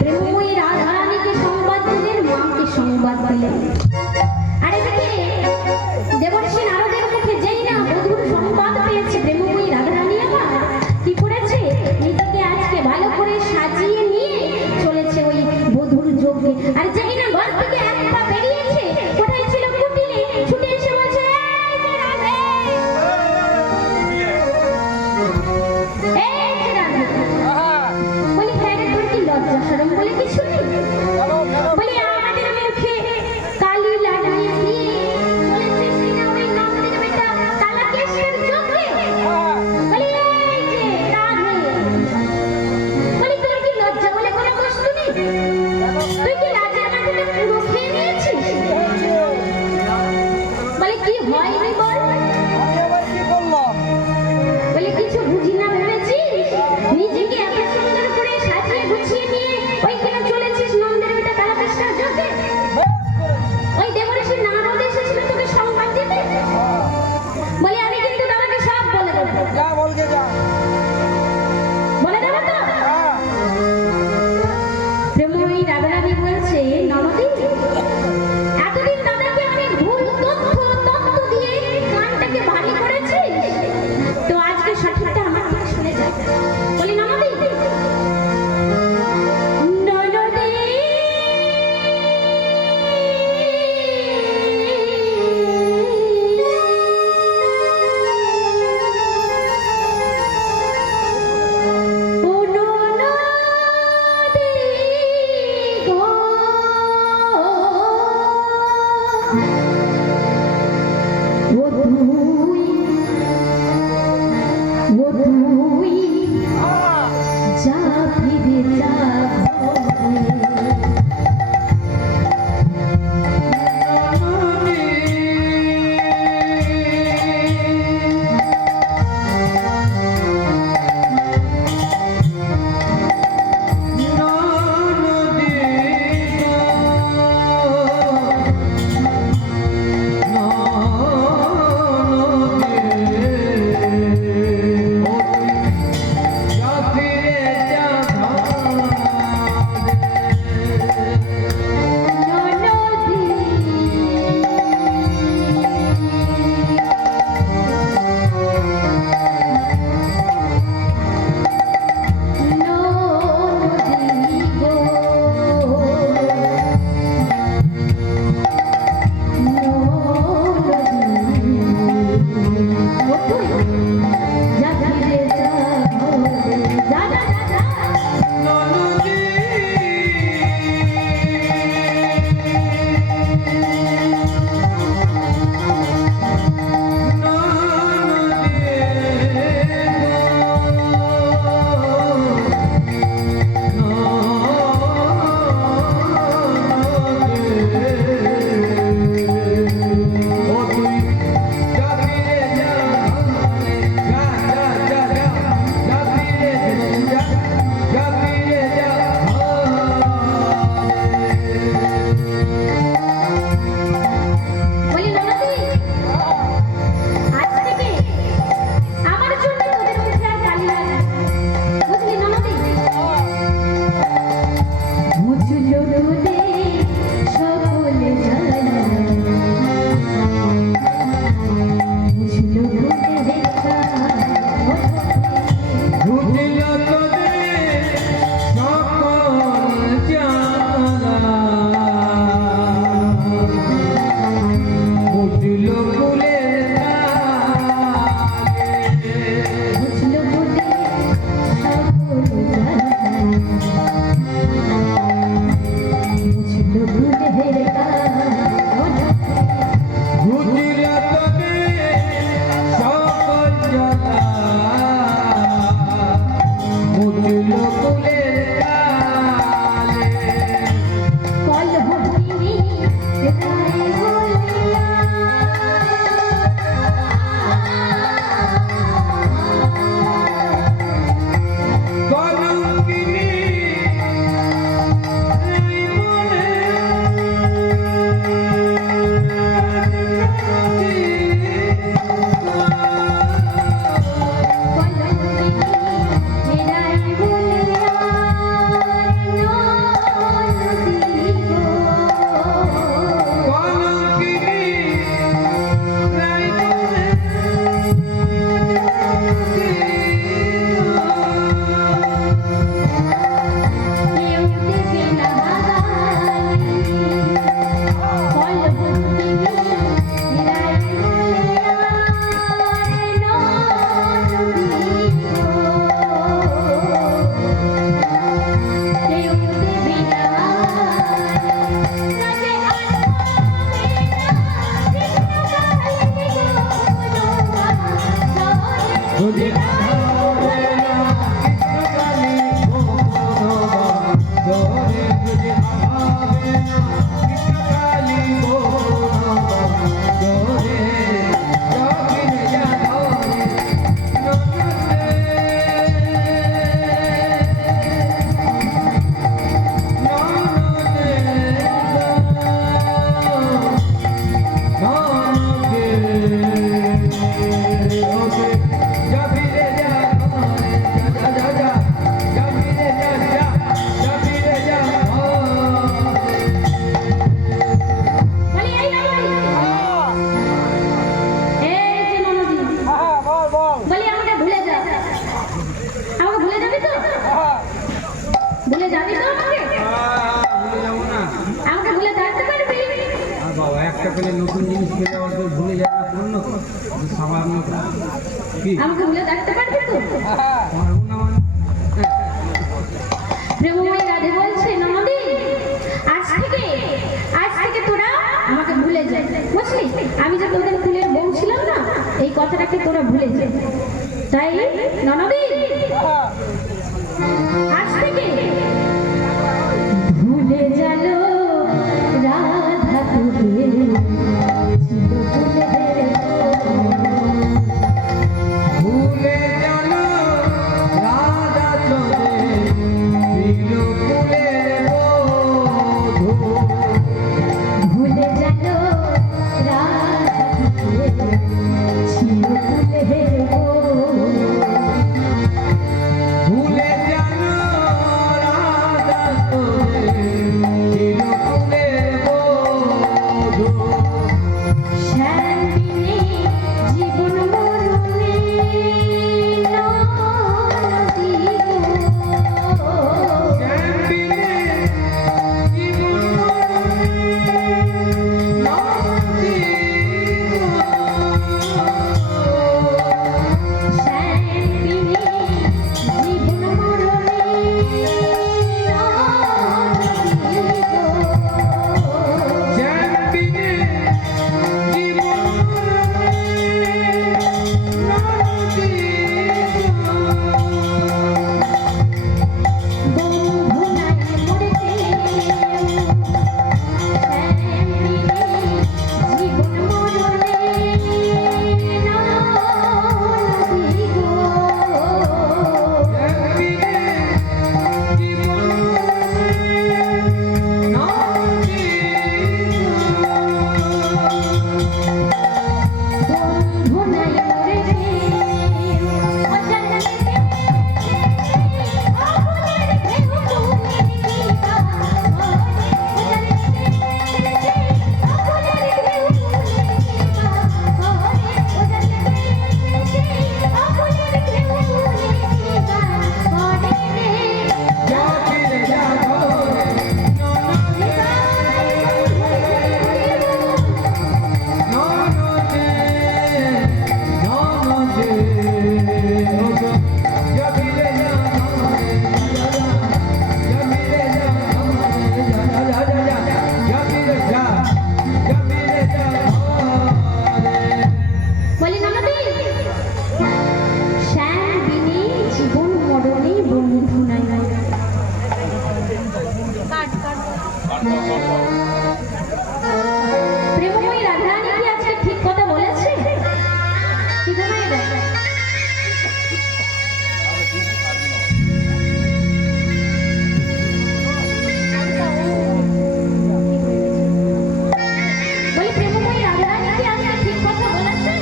প্রেমময়ী রাধারানীকে সংবাদ দিলেন, মাকে সংবাদ দিলেন। আর এদিকে দেবর্ষি নারদের মুখে যেই না বধূর সংবাদ পেয়েছে প্রেমময়ী রাধারানী, আবার কি করেছে, নিজেকে আজকে ভালো করে সাজিয়ে নিয়ে চলেছে ওই বধূর যজ্ঞে। আর যেই না ঘর থেকে এক পা বেরিয়েছে, কোথায় ছিল কুটিলে, ছুটে এসে বলছে, এই যে রাধে, এই যে রাধে। বলি হ্যাঁ রে, তোর কি লজ্জা শরম বলে কিছু নেই? বলি আমাদের মুখে কালি লাগিয়ে দিয়ে চলেছিস কিনা ওই নন্দের বেটা কালাকেশের যজ্ঞে? বলি এই যে রাধে, বলি তোর কি লজ্জা বলে কোনো বস্তু নেই? তুই কি লাজের মাথাটা পুরো খেয়ে নিয়েছিস? বলে কি হয় রে বল? বলে কিছু বুঝি না ভেবেছিস? নিজেকে এত সুন্দর করে সাজিয়ে গুছিয়ে নিয়ে ওইখানে চলেছিস নন্দের বেটা কালাকেশের যজ্ঞে? ওই দেবর্ষি নারদ এসেছিল তোকে সংবাদ দিতে। বলে আমি কিন্তু দাদাকে সব বলে দেবো। বলে দেবো তো? প্রেমময়ী ভুলে যাবি তো আমাকে? ভুলে যাবো না। আমাকে ভুলে থাকতে পারবি? আর বাবা একটা পেলে নতুন জিনিস পেলে আবার কেউ ভুলে যায় না, পূর্ণ তো সামান্য কি আমাকে ভুলে থাকতে পারবি তো? পারবো না মানে প্রেমময়ী রাধে বলছে, ননদি আজ থেকে তোরা আমাকে ভুলে যা, বুঝলি? আমি যে তোদের ফুলের বউ ছিলাম না, এই কথাটাকে তোরা ভুলে যা। তাই ননদি আজ থেকে ভুলে যালো রাধা তোদের ভুলে গেল রাধা তোদের ছিল ফুলের বধূ। ভুলে যালো রাধা তোদের ছিল ফুলের বউ। ভুলে গেল রাধা তোদের ছিল ফুলের বধূ। শ্যামিনী জীবন মরণে নদী গো। শ্যামবিনে জীবন নদী গো। শ্যামিনী জীবন মরণে নদী গো। শ্যামবিনে জীবন নদী গো। বন্ধু নাই মোরে কেউ, শ্যামিনী জীবন মরণে নদী গো। শ্যামবিনে জীবন নদী বন্ধু নাই মোরে কেউ, অজানা অভুলের কেউ তুমি নিবা, অজানা অভুলের কেউ তুমি নিবা, অজানা অভুলের কেউ তুমি নিবা, করে রে যা ফিরে যা ঘরে ননদে ননদে ওগো যা ফিরে যা ঘরে যা ফিরে যা ঘরে যা যা যা যা যা ফিরে যা ঘরে। বলি ননদি, শ্যামিনী জীবন মরণে বন্ধু নাই। প্রেমময়ী রাধারানী কি আজকে ঠিক কথা বলেছে? কি গো মায়েরা? বলি প্রেমময়ী রাধারানী কি আজকে ঠিক কথা বলেছে?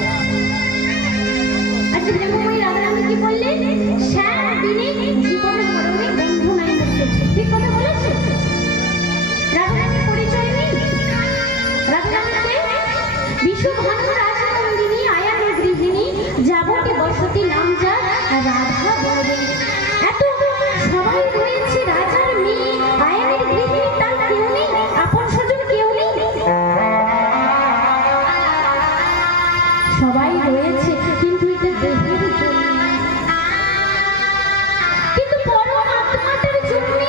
আজকে প্রেমময়ী রাধারানী কি বললেন? শ্যামিনী জীবন মরণে বন্ধু নাই বলছে। ঠিক কথা বলেছে? রাধারানীর পরিচয় নেই? রাধারানীকে বিশ্বভানু রাজনন্দিনী আয়ানের গৃহিণী যাবকে বসতি নাম যা রাধা বলে। এত সবাই রয়েছে, রাজার মেয়ে আয়ানের গৃহিণী, তার কেউ নেই, আপন স্বজন কেউ নেই। সবাই রয়েছে কিন্তু এটা দেহের জন্য, কিন্তু পরম আত্মাটার জন্য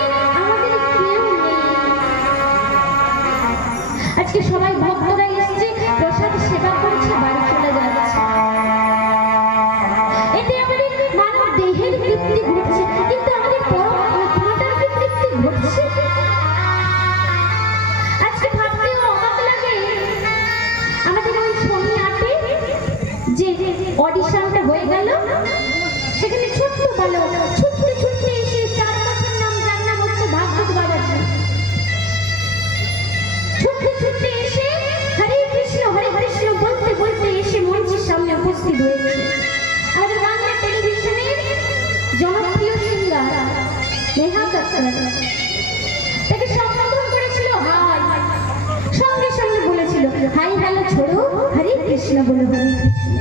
আমাদের কেউ নেই। আজকে সবাই ভক্তরা এসছে, প্রসাদ সেবা করছে, বাড়ি চলে যাচ্ছে। এতে আমাদের মানব দেহের তৃপ্তি ঘটছে, কিন্তু আমাদের পরম আত্মাটার কি তৃপ্তি ঘটছে? তাকে সম্বোধন করেছিল হাই, সঙ্গে সঙ্গে বলেছিল হাই হ্যালো ছোড়ো, হরে কৃষ্ণ বলো, হরে কৃষ্ণ।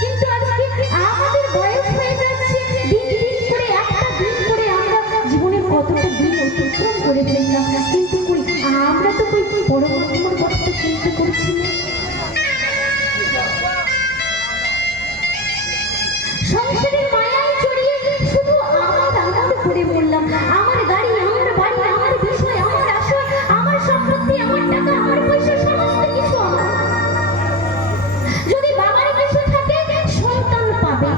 কিন্তু আজকে আমাদের বয়স হয়ে যাচ্ছে, দিন দিন করে একটা দিন করে আমরা জীবনের কতটা দিন অতিক্রম করে ফেললাম, কিন্তু কই আমরা তো কই পরমাত্মার কথা চিন্তা করছি না। সংসারের মায়ায় জড়িয়ে শুধু আমার করে বললাম, আমার গাড়ি, আমার বাড়ি, আমার বিষয়, আমার আশয়, আমার সম্পত্তি, আমার টাকা, আমার পয়সা, সমস্ত কিছু আমার। যদি বাবার কিছু থাকে সন্তান পাবে,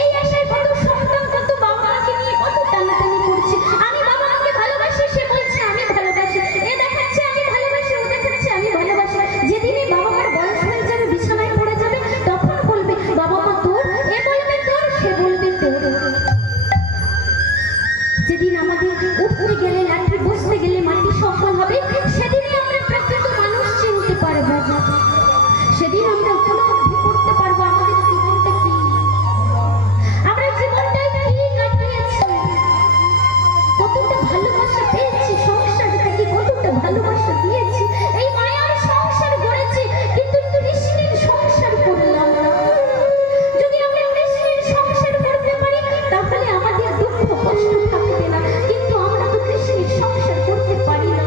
এই আশায় কত সন্তান কত বাবা মাকে নিয়ে কত টানাটানি করছে। আমি বাবা মাকে ভালোবাসি, সে বলছে আমি ভালোবাসি, এ দেখাচ্ছে আমি ভালোবাসি, ও দেখাচ্ছে আমি ভালোবাসি। যেদিনই বাবা মার বয়স হয়ে যাবে, বিছানায় পড়ে যাবে, তখন বলবে বাবা মা তোর, এ বলবে তোর, সে বলবে তোর। যেদিন আমাদের উঠতে গেলে লাঠি, বসতে গেলে মাটি সফল হবে, সেদিনই আমরা প্রকৃত মানুষ চিনতে পারবো। সেদিন আমরা উপলব্ধি করতে পারবো আমাদের জীবনটা কি, আমরা জীবনটায় কি কাটিয়েছি, কতটা ভালোবাসা পেয়েছি, সংসার থেকে কতটা ভালোবাসা দিয়েছি, এই মায়ার সংসার গড়েছি, কিন্তু কৃষ্ণের সংসার করলাম না। যদি আমরা কৃষ্ণের সংসার করতে পারি তাহলে আমাদের দুঃখ কষ্ট থাকবে না, কিন্তু আমরা তো কৃষ্ণের সংসার করতে পারি না।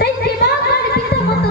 তাই দেবাকার পিতা মত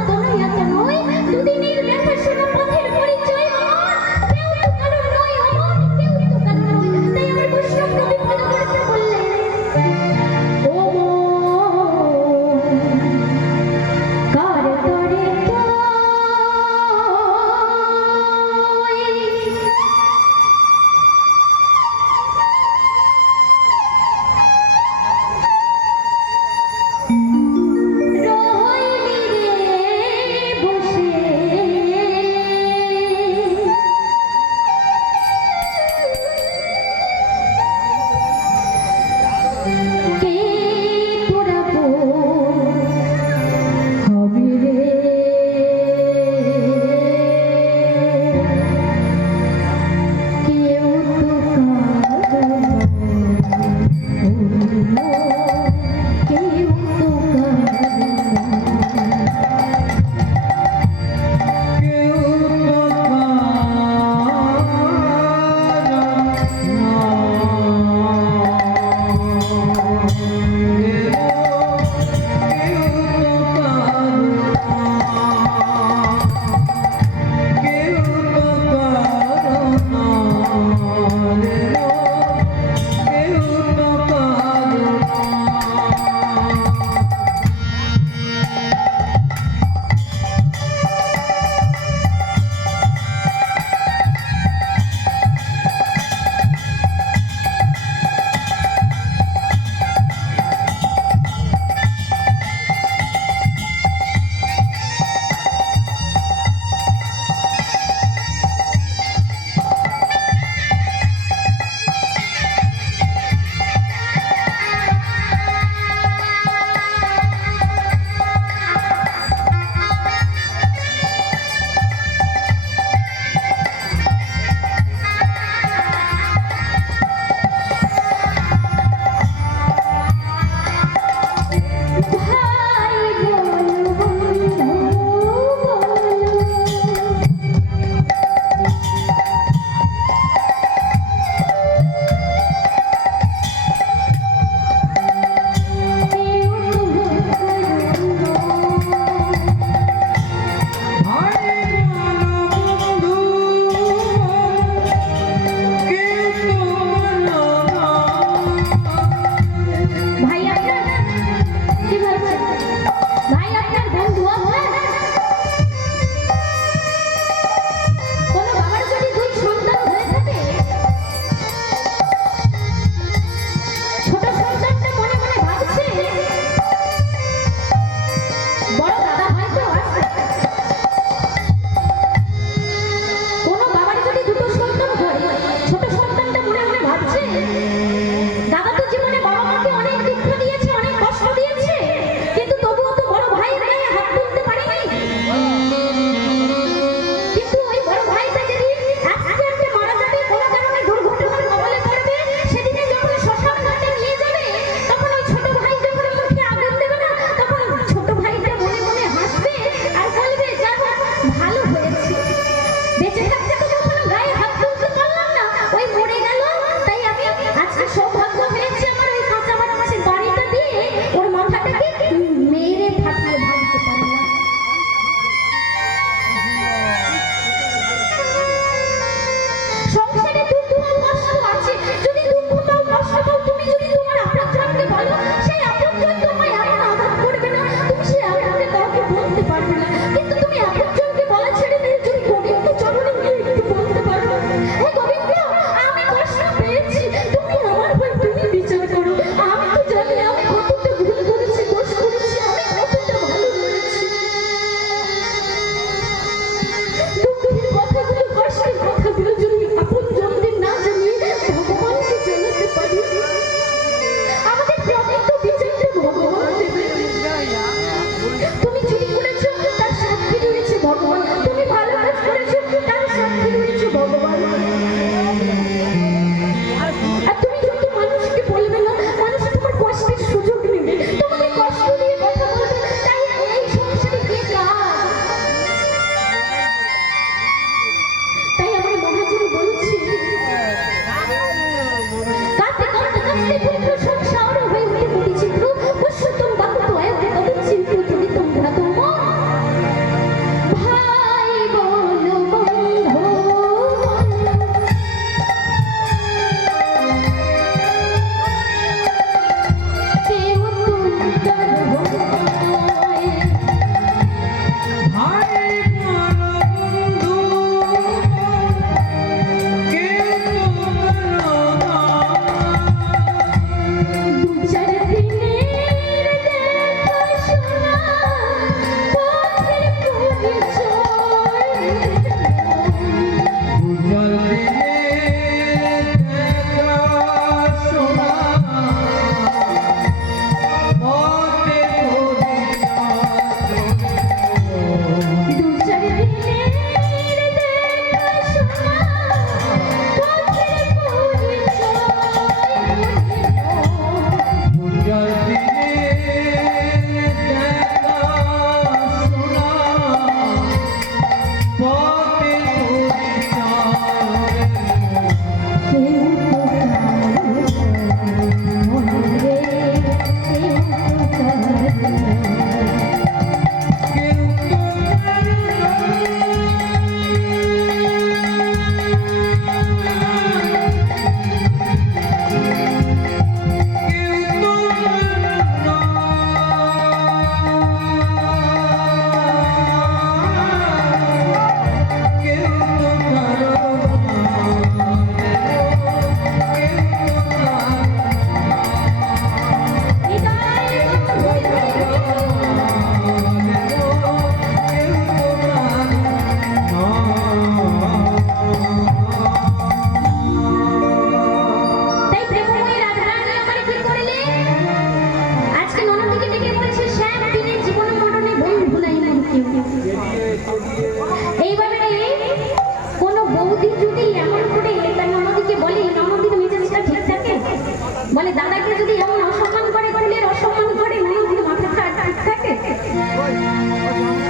বলে দাদাকে যদি এমন অসম্মান করে কুলের অসম্মান করে ননদ মাথাটা ঠিক থাকে।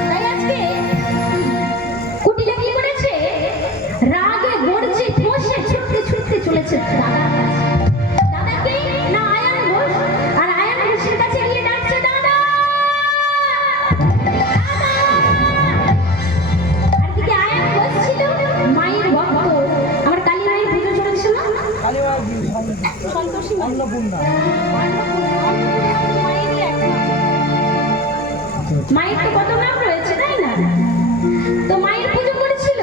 তাই আজকে কুটিলা কি করেছে, রাগে গর্জে বসে ছুটতে ছুটতে চলেছে দাদার কাছে। দাদাকে না আয়ান ঘোষ, আর আয়ান ঘোষের কাছে গিয়ে ডাকছে দাদা দাদা। আর দিকে আয়ান ঘোষ ছিল মায়ের ভক্ত। আমার কালী মায়ের পুজো চলছে না, সন্তোষী অন্নপূর্ণা, মায়ের তো কত নাম রয়েছে তাই না? তো মায়ের পুজো করেছিল,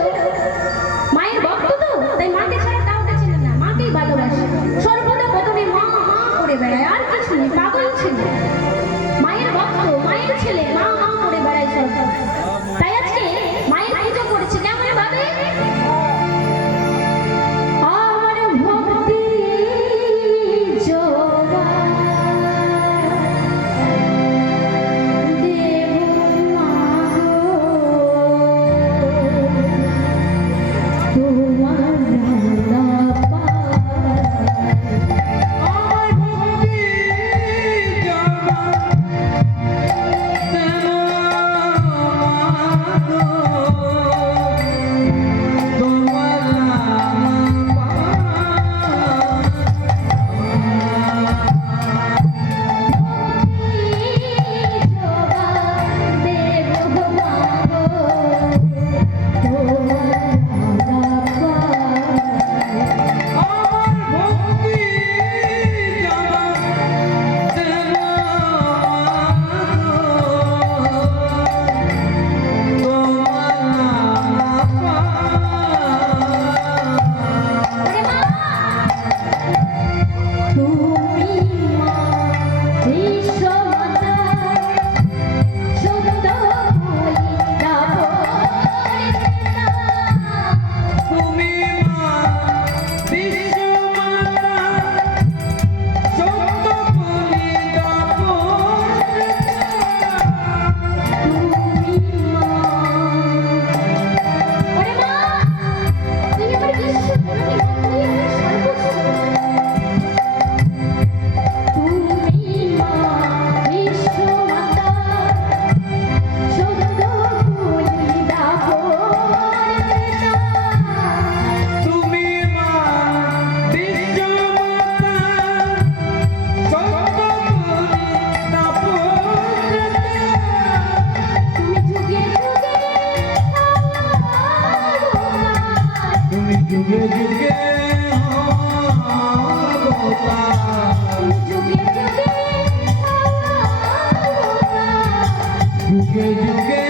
মায়ের ভক্ত তো, তাই মাকে ছাড়া কাউকে চেনে না, মাকেই ভালোবাসে, সর্বদা প্রথমে মা মা করে বেড়ায়, আর কিছু নেই, পাগল ছেলে, মায়ের ভক্ত, মায়ের ছেলে, মা মা করে বেড়ায় সর্বদা। তাই আজকে মায়ের পুজো করেছে কেমন ভাবে, আমার ভক্তি জোগাড় যুগে যুগে যুগে যুগে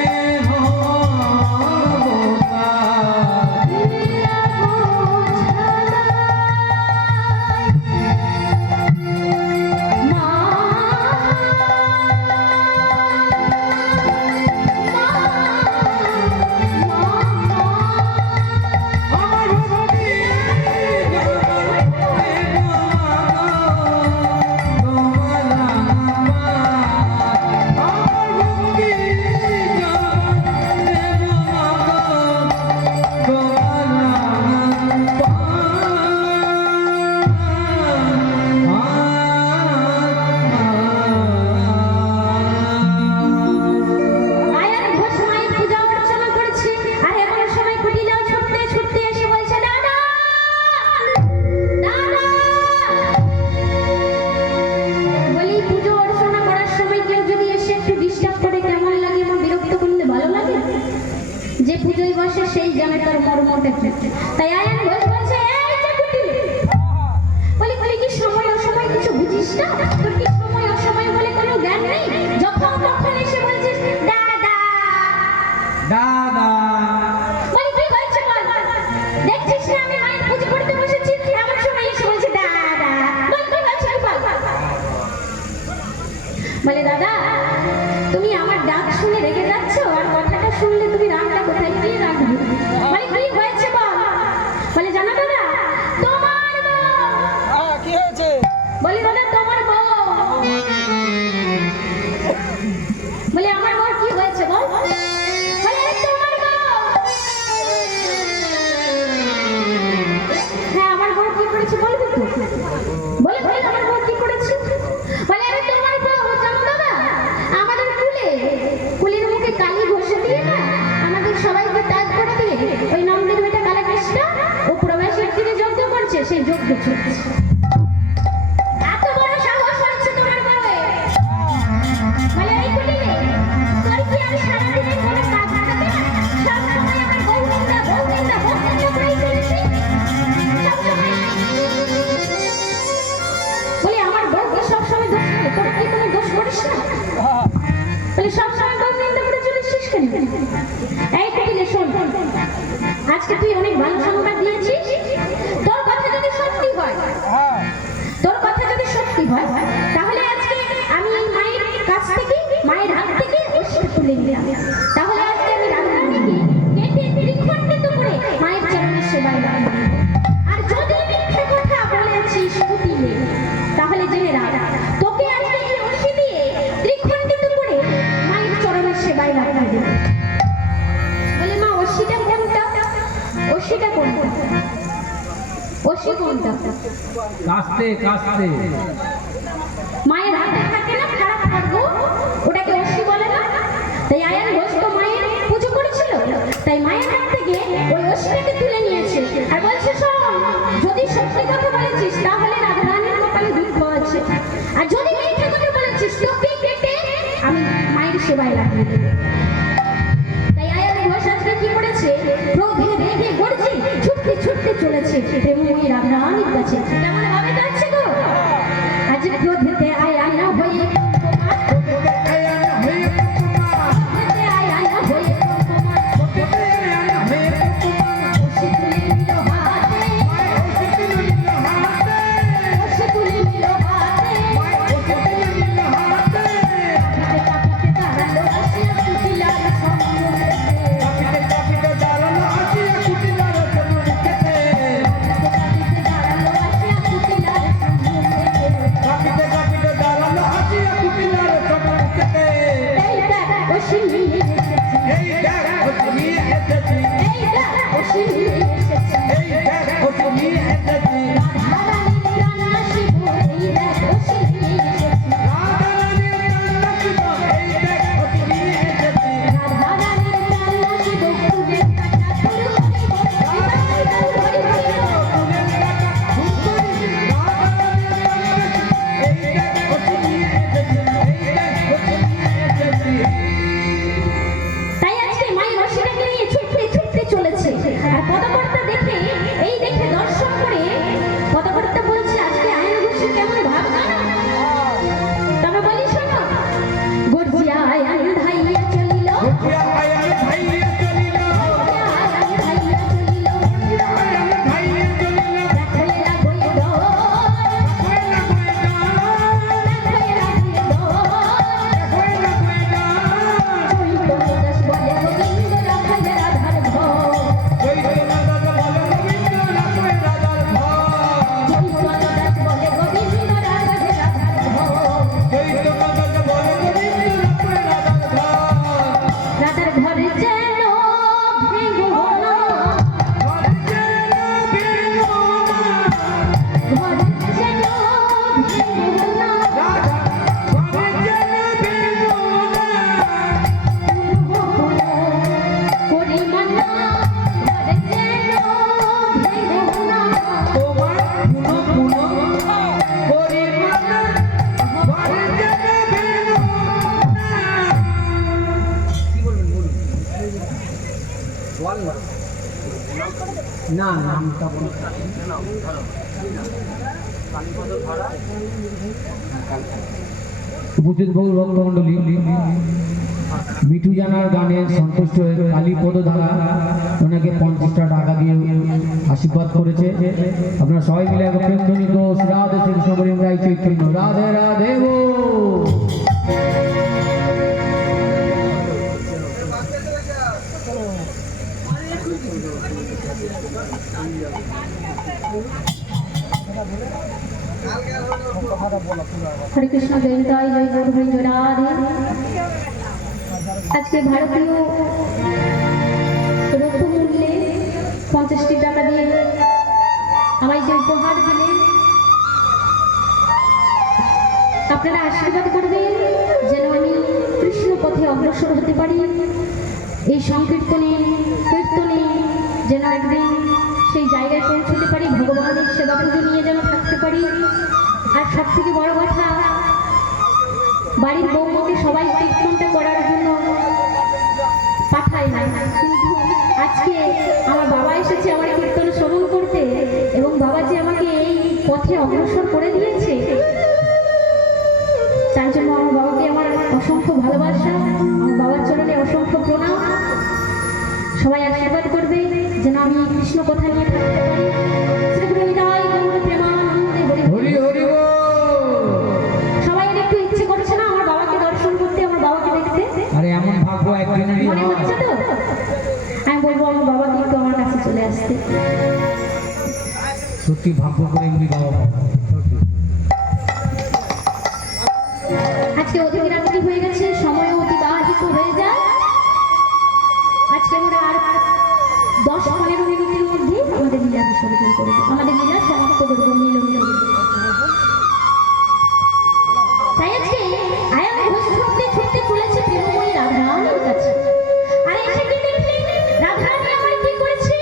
যে পুজোয় বসে সেই জানে তার মর্মটা কি। তাই আয়ান ঘোষ বলছে এই যে কুটিলে বলি বলি কি সময় অসময় কিছু বুঝিস না, তোর কি সময় অসময় বলে কোনো জ্ঞান নেই, যখন তখন এসে বলছিস দাদা দাদা। বলি কি হয়েছে বল, দেখছিস না আমি মায়ের পুজো করতে বসেছি, এমন সময় এসে বলছে দাদা, বল কি হয়েছে বল। বলে দাদা তুমি আমার ডাক শুনে রেগে যাচ্ছ, আর কথাটা শুনলে তুমি রাগটা কোথায় গিয়ে রাখবে। বলে কি হয়েছে বল। বলে জানো দাদা তোমার বউ। কি হয়েছে? বলি দাদা তোমার বউ। বলে আমার বউ কি হয়েছে বল। বলে আরে তোমার বউ। হ্যাঁ আমার বউ কি করেছে বলবি তো। বলে বলে আমার বউ কি করিস না? বলে সবসময় বউ নিন্দা করে চলেছিস কেন? এই কুটিলে শোন, আজকে তুই অনেক ভালো সংবাদ দিয়েছিস। তোর কথা যদি সত্যি হয়, তোর কথা যদি সত্যি হয়, তাহলে আজকে আমি এই মায়ের কাছ থেকে, মায়ের হাত থেকে ওষুধ তুলে নিলাম। তাহলে আজকে আমি রাধারানীকে কেটে ত্রিখণ্ডিত করে মায়ের চরণের সেবায় লাগাবো। আর যদি মিথ্যে কথা বলেছিস কুটিলে, তাহলে জেনে রাখ, তোকে আজকে এই ওষুধ দিয়ে ত্রিখণ্ডিত করে মায়ের চরণের সেবায় লাগাবো। বলে মা ওষুধটা কোনটা? ওষুধটা কোনটা? ওষুধ কোনটা? কাস্তে কাস্তে মায়ের হাতে থাকে না খারাপ খড়গ, ওটাকে অসি বলে না? তাই আয়ান ঘোষ তো মায়ের পুজো করেছিল, তাই মায়ের হাত থেকে ওই অসিটাকে তুলে নিয়েছে আর বলছে শোন, যদি সত্যি কথা বলেছিস তাহলে রাধারানীর কপালে দুঃখ আছে, আর যদি মিথ্যে কথা বলেছিস তোকে কেটে আমি মায়ের সেবায় লাগিয়ে দেবো। তাই আয়ান ঘোষ আজকে কি করেছে? ক্রোধে রেগে গর্জে ছুটতে ছুটতে চলেছে প্রেমময়ী রাধারানীর কাছে। কেমন ভাবে যাচ্ছে গো? আজ ক্রোধেতে আয়ান হয়ে কুমকুমার, ক্রোধেতে আয়ান হয়ে কুমকুমার, ওষি তুলে নিল হাতে, ওষি তুলে নিল হাতে, কাঁপিতে কাঁপিতে দাঁড়ালো আসিয়া কুটিলার সম্মুখে, কাঁপিতে দাঁড়ালো আসিয়া কুটিলার সম্মুখে। এই দেখ ওষি নিয়ে এসেছে, এই দেখ ওষি নিয়ে এসেছে, রাধারানীর রান্না শিব, এই দেখ ওষি নিয়ে এসেছে, রাধারানীর রান্না শিব, ফুলের কাটা ফুল তাই আজকে মায়ের রশিটাকে নিয়ে ছুটতে ছুটতে চলেছে। আর পদকর্তা দেখে, এই দেখে দর্শন করে পদকর্তা বলছে আজকে আয়ন ঘোষের কেমন ভাব জানো? তবে বলি শোনো, গর্জিয়া আয়ন ধাইয়া চলিল, গর্জিয়া আয়ন ধাইয়া চলিল, দেখলে লাগই ডর, চৈতন্যদাস বলে গোবিন্দ রাখালে রাধার ঘর, চৈতন্যদাস বলে গোবিন্দ রাখালে রাধার ঘর। রাধার ঘরে যেন ভেঙো না, ঘরে যেন ভেঙো না, পরিমানা, ঘরে যেন ভেঙো না, না নামটা উপস্থিত বহু ভক্তমণ্ডলী, মিঠু জানার গানে সন্তুষ্ট হয়ে কালীপদ ধারা ওনাকে 50টা টাকা দিয়ে আশীর্বাদ করেছে। আপনারা সবাই মিলে এক প্রেমধ্বনি তো রাধে শ্রী কৃষ্ণ রায় চৈতন্য রাধে রাধে গো। হরে কৃষ্ণ জয়ন্তায় জয় গৌর হরি জয় রাধে। আজকে ভারতীয় রত্নমূল্যে 50টি টাকা দিয়ে আমায় যে উপহার দিলেন, আপনারা আশীর্বাদ করবেন যেন আমি কৃষ্ণ পথে অগ্রসর হতে পারি। এই সংকীর্তনে কীর্তনে যেন একদিন সেই জায়গায় পৌঁছতে পারি, ভগবানের সেবা পুজো নিয়ে যেন থাকতে পারি। আর সব থেকে বড় কথা, বাড়ির বৌমাকে সবাই কীর্তনটা করার জন্য পাঠায় না, কিন্তু আজকে আমার বাবা এসেছে আমার কীর্তন শ্রবণ করতে, এবং বাবা যে আমাকে এই পথে অগ্রসর করে দিয়েছে, তার জন্য আমার বাবাকে আমার অসংখ্য ভালোবাসা, আমার বাবার চরণে অসংখ্য প্রণাম। সবাই আশীর্বাদ করবে যেন আমি কৃষ্ণ কথা নিয়ে থাকতে পারি। শ্রীগুরু নিতাই গৌর প্রেমানন্দে হরি হরি। হরি হরি বল। সবাই একটু ইচ্ছে করছে না আমার বাবাকে দর্শন করতে, আমার বাবাকে দেখতে? আরে এমন ভাগ্য একদিনেরই মনে হয়। হচ্ছে তো? আমি বলবো আমার বাবাকে একটু আমার কাছে চলে আসতে। সত্যি ভাগ্য করে এমনি বাবা পাবো। সত্যি। আজকে অধিক রাত্রি হয়ে গেছে, সময় অতিবাহিত হয়ে যায়। আজকে আমরা আর 10-15 মিনিটের মধ্যে আমাদের লীলা বিসর্জন করবো, আমাদের লীলা সমাপ্ত করবো মিলন। তাই আজকে আয়ান ঘোষ ছুটতে ছুটতে চলেছে প্রেমময়ী রাধারানীর কাছে। আর এসে কি দেখলে রাধারানী আমার কি করেছে?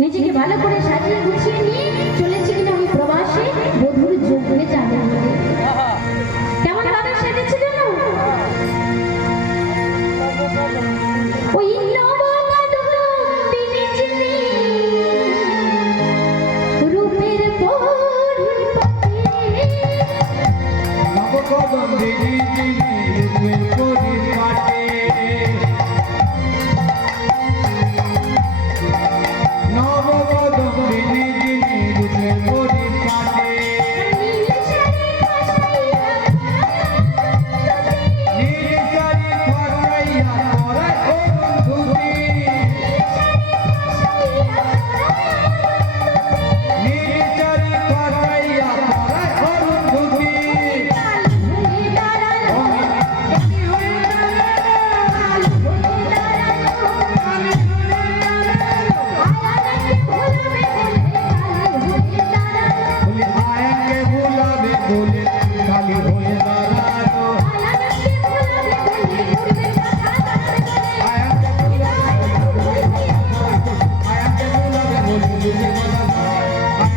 নিজেকে ভালো করে সাজিয়ে গুছিয়ে নিয়ে চলেছে কিনা আমি প্রবাসে বধুর যজ্ঞে যাবে। কেমন ভাবে সেজেছে জানো? ওই নবকাদম্বিনী যিনি রূপের পরিপাটি, নবকদম্বিনী যিনি রূপের পরিপাটি, নবকদম্বিনী যিনি রূপের পরিপাটি, নীল শাড়ি খসাইয়া নির্জারি খসাইয়া পরায় অরুন্ধতী, নির্জারি খসাইয়া পরায় অরুন্ধতী, হয়ে দাঁড়ালো, কালী হয়ে দাঁড়ালো, হয়ে দাঁড়ালো, কালী হয়ে দাঁড়ালো, আয়ানাকে ভোলাবে বলে কালী হয়ে দাঁড়ালো, বলি আয়ানকে ভুলাবে বলে কালী হয়ে দাঁড়ালো, আয়ানাকে ভোলাবে বলে পূর্বের কথা জানতে বলে, আয়ানকে ভুলাবে বলে আয়ানকে ভুলাবে বলে বুঝে কথা বলে,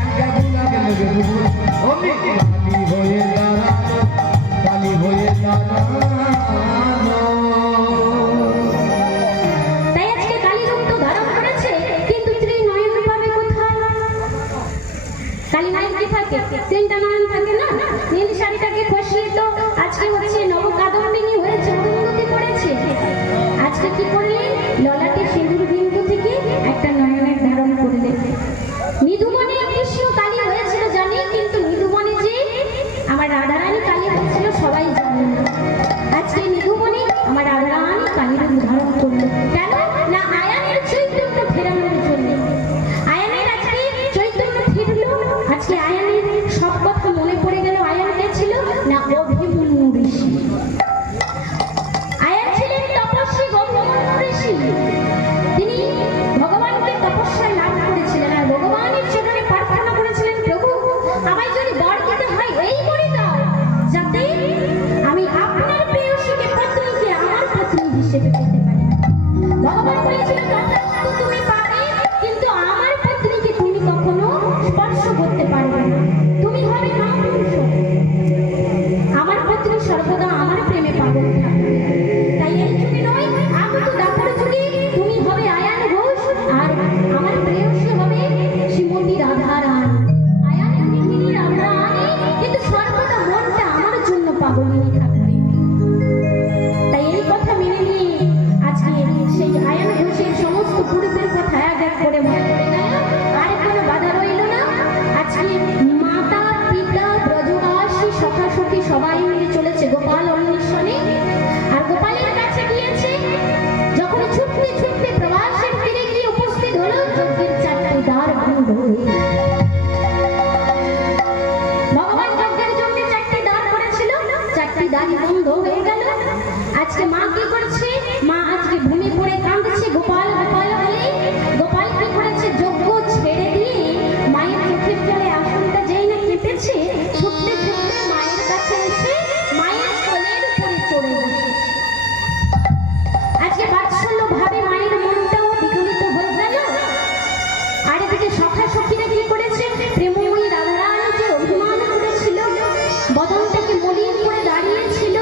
আয়ানকে ভুলাবে বলে বুঝে অমনি কালী হয়ে দাঁড়ালো, কালী হয়ে দাঁড়ালো। তাই আজকে কালী রূপ তো ধারণ করেছে, কিন্তু ত্রিনয়ন পাবে কোথায়? কালী নয়ন কি থাকে? তিনটা নয়ন থাকে না? নীল শাড়িটাকে খসিয়ে তো আজকে হচ্ছে নবকাদম্বিনী হয়েছে, অরুন্ধতী পড়েছে। আজকে কি করলে? ললাটে সিঁদুর বিন্দু থেকে একটা নয়নের ধারণ করলে। নিধুবনে কৃষ্ণ কালী হয়েছিল জানি, কিন্তু নিধুবনে যে আমার রাধারানী কালী হয়েছিল সবাই জানে না। আজকে নিধুবনে আমার রাধারানী কালীর রূপ ধারণ করলো। কেন না? আয়ানের চৈতন্য ফেরানোর জন্য। আয়ানের আজকে চৈতন্য ফিরলো। আজকে আয়ানের সব কথা মনে পড়ে গেল। আয়ান কে ছিল না? অভিমন্যু ঋষি। আয়ান ছিলেন তপস্বী অভিমন্যু ঋষি। তিনি ভগবানকে তপস্যায় লাভ করেছিলেন আর ভগবানের চরণে প্রার্থনা করেছিলেন, প্রভু আমায় যদি বর দিতে হয় এই বরে দাও, যাতে আমি আপনার প্রেয়সীকে পত্নীকে আমার পত্নী হিসেবে পেতে পারি। ভগবান বলেছিলেন, তথাস্তু তুমি পাবে, কিন্তু আমার পত্নীকে তুমি কখনো স্পর্শ করতে পারবে না। তুমি হবে নপুংস। আমার পত্নী সর্বদা আমার প্রেমে পাগল থাকবে। তাই এই যুগে নয়, আগত দাপর যুগে তুমি হবে আয়ান ঘোষ আর আমার প্রেয়সী হবে শ্রীমতী রাধারানী। আয়ানের গৃহিণী রাধারানী, কিন্তু সর্বদা মনটা আমার জন্য পাগলিনী থাকবে। তাই এই কথা মেনে নিয়ে আজকে সেই আয়ান ঘোষের সমস্ত পূর্বের কথা এক এক করে মনে পড়ে গেল। আর কোনো বাধা রইল না। আজকে মাতা পিতা ব্রজবাসী সখা সখী সবাই মিলে চলেছে গোপাল অন্বেষণে। আর গোপালের কাছে গিয়েছে যখন ছুটতে ছুটতে প্রবাসের তীরে গিয়ে উপস্থিত হলো, যজ্ঞের 4টি দ্বার বন্ধ হয়ে গেল। ভগবান যজ্ঞের জন্য 4টি দ্বার করেছিল, 4টি দ্বার বন্ধ হয়ে গেল। আজকে মা কি করছে? মা আজকে ভূমি পড়ে কাঁদছে গোপাল গোপাল বলে। গোপাল কি করেছে? যজ্ঞ ছেড়ে দিয়ে মায়ের চোখের জলে আসনটা যেই না কেটেছে, ছুটতে ছুটতে মায়ের কাছে এসে মায়ের কোলের উপরে চড়ে বসেছে। আজকে বাৎসল্য ভাবে মায়ের মনটাও বিগলিত হয়ে গেল। আর এদিকে সখা সখীরা কি করেছে? প্রেমময়ী রাধারানী যে অভিমান করেছিল, বদনটাকে মলিন করে দাঁড়িয়েছিল,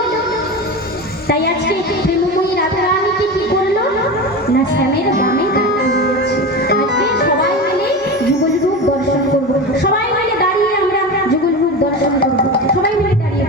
তাই আজকে প্রেমময়ী রাধারানীকে কি করলো না? শ্যামের বামে দাঁড়িয়ে দিয়েছে। আজকে সবাই মিলে যুগল রূপ দর্শন করব। সবাই মিলে দাঁড়িয়ে আমরা যুগল রূপ দর্শন করব। সবাই মিলে দাঁড়িয়ে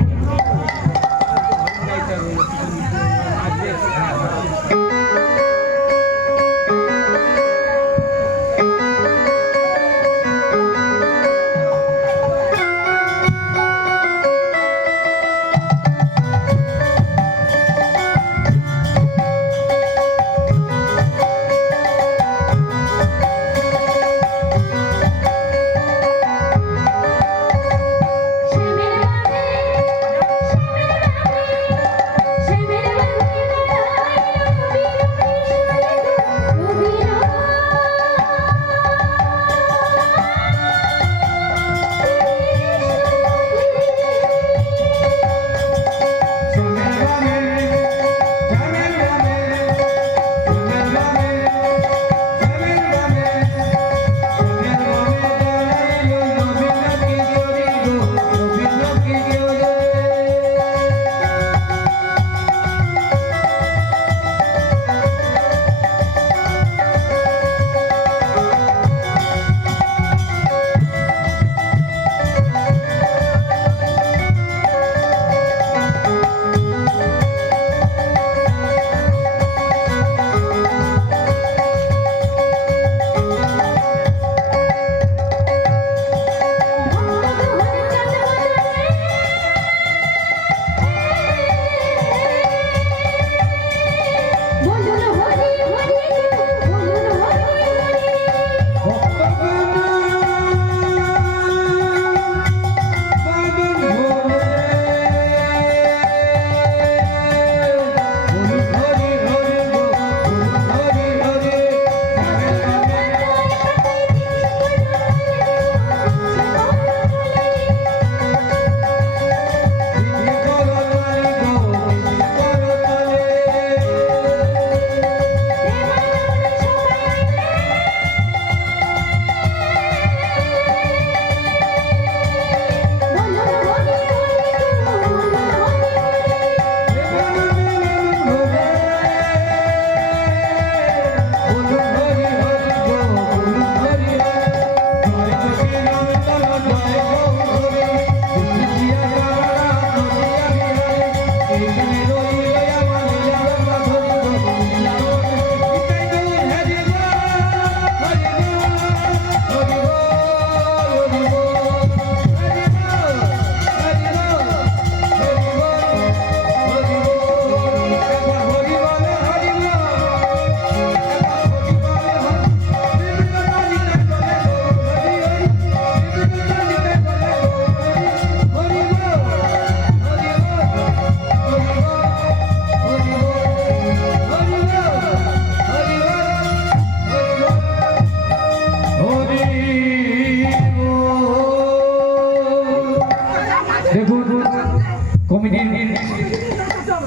কমিটির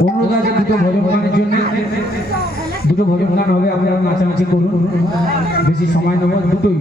অনুরোধ আছে দুটো ভজন গানের জন্য। দুটো ভজন গান হবে, আপনারা নাচানাচি করুন, বেশি সময় নেব দুটোই।